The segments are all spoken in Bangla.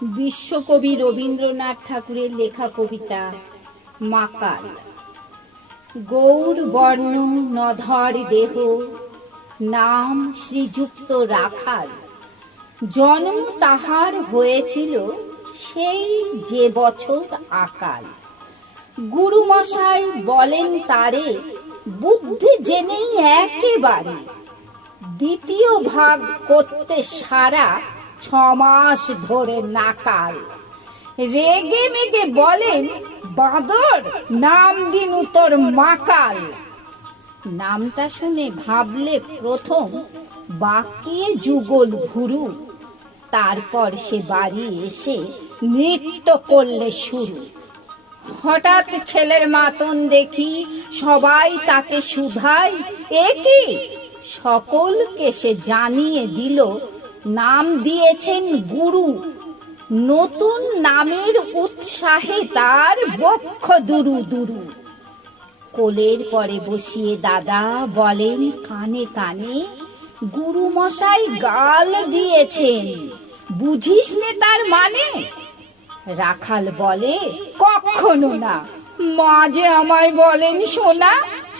বিশ্বকবি রবীন্দ্রনাথ ঠাকুরের লেখা কবিতা মাকাল। গৌর বর্ণ নধর দেহ, নাম শ্রীযুক্ত রাখাল। জন্ম তাহার হয়েছিল সেই যে বছর আকাল। গুরুমশাই বলেন তারে বুদ্ধি জেনেই একেবারে, দ্বিতীয় ভাগ করতে সারা 6 মাস ধরে নাকাল। রেগে মেগে বলেন বাঁদর, নাম দিন তোর মাকাল। নামটা শুনে ভাবলে প্রথম বাকিয়ে যুগল ভুরু, তারপর সে বাড়ি এসে নৃত্য করলে শুরু। হঠাৎ ছেলের মাতন দেখি সবাই তাকে শুধায়, এ কি? সকলকে সে জানিয়ে দিল নাম দিয়েছেন গুরু। নতুন নামের উৎসাহে তার বক্ষ দুরু দুরু। কোলের পরে বসিয়ে দাদা বলেন কানে কানে, গুরু মশাই গাল দিয়েছেন, বুঝিস নে তার মানে? রাখাল বলে কখনো না, মা যে আমায় বলেন শোনা,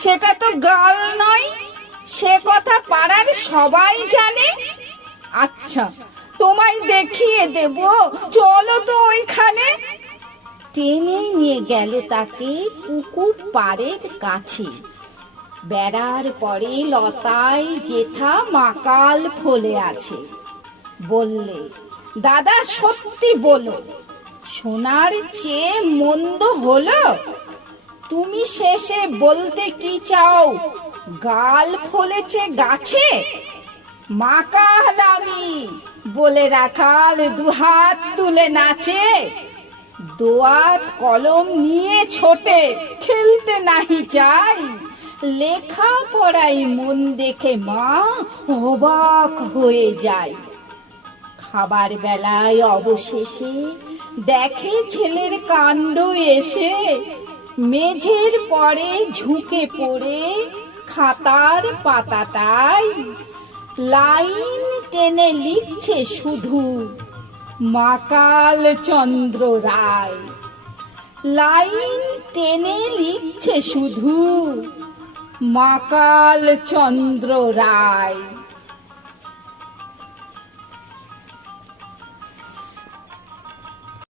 সেটা তো গাল নয়, সে কথা পাড়ার সবাই জানে। আচ্ছা তোমায় দেখিয়ে দেব, চলো তো ওইখানে। টেনে নিয়ে গেল তাকে পুকুর পাড়ের কাছে। বেড়ার পরে লতায় জেঠা মাকাল ফলে আছে। বললে দাদা সত্যি বলো, সোনার চেয়ে মন্দ হলো? তুমি শেষে বলতে কি চাও, গাল ফলেছে গাছে? মাকাল আমি বলে রাখাল দুহাত তুলে নাচে। দোয়াত কলম নিয়ে ছোটে, খেলতে নাহি চাই। লেখা পড়াই মন দেখে মা অবাক হয়ে যায়। খাবার বেলায় অবশেষে দেখে ছেলের কাণ্ড এসে, মেঝের পরে ঝুঁকে পড়ে খাতার পাতাটায় লাইন টেনে লিখছে শুধু মাকাল চন্দ্র রায়। লাইন টেনে লিখছে শুধু মাকাল চন্দ্র রায়।